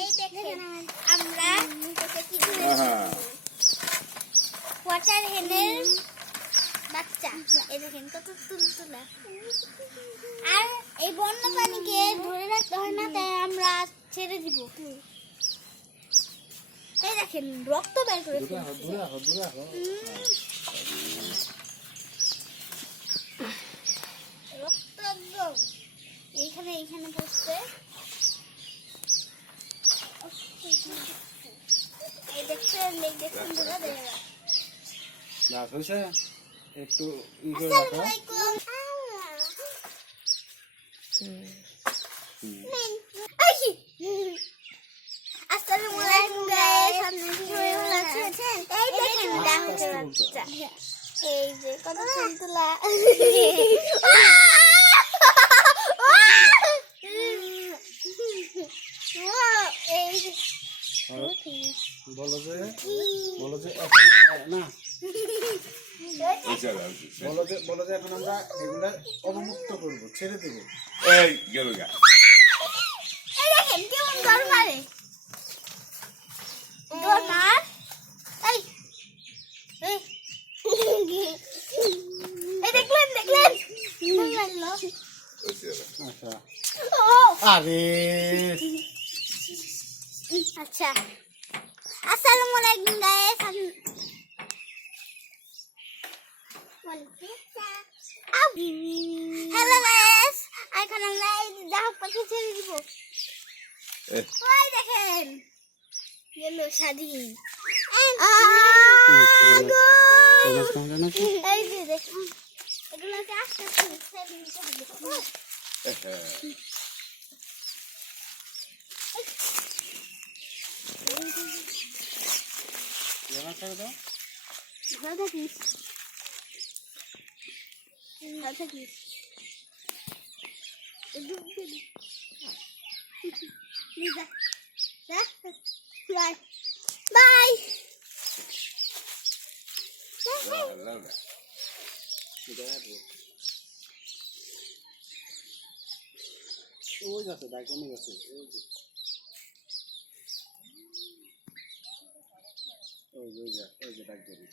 এই দেখেন আমরা কি ওয়াটার হেনের বাচ্চা। এই দেখেন কত তুলতুলা। আর এই বন্য প্রাণীকে ধরে রাখতে হয় না, তাই আমরা ছেড়ে দিব। এই দেখেন রক্ত বের করে রক্ত একদম এইখানে পড়ছে। এই দেখছেন ধরে দেবে না হইছে একটু ই করে আসসালামু রাখো। আলাইকুম। আসসালামু আলাইকুম গাইস, আপনারা সবাই ভালো আছেন? এই দেখেন বাচ্চা, এই যে কত তুলতুলা। এই যে বলো যে না বলো যে এখন আমরা এগুলা অবমুক্ত করবো, ছেড়ে দেবো। এই গেল গা এই দেখেন কেমন দর মারে, দর মার। এই দেখলেন মারলো। আচ্ছা ও আরে আচ্ছা, আসসালামু আলাইকুম গাইস। হ্যালো গাইস, এখন আমরা এই জাহাজ পাখি ছেড়ে দিব। ওই দেখেন গেল স্বাধীন। এই যে দেখুন এগুলোকে আস্তে আস্তে ছেড়ে দিতে হবে। ছেড়ে দাও। ভালো থাকিস, ভালো থাকিস। Bye bye. ওই যাচ্ছে ডাক কমে গেছে। ওই যে ডাক দেবে।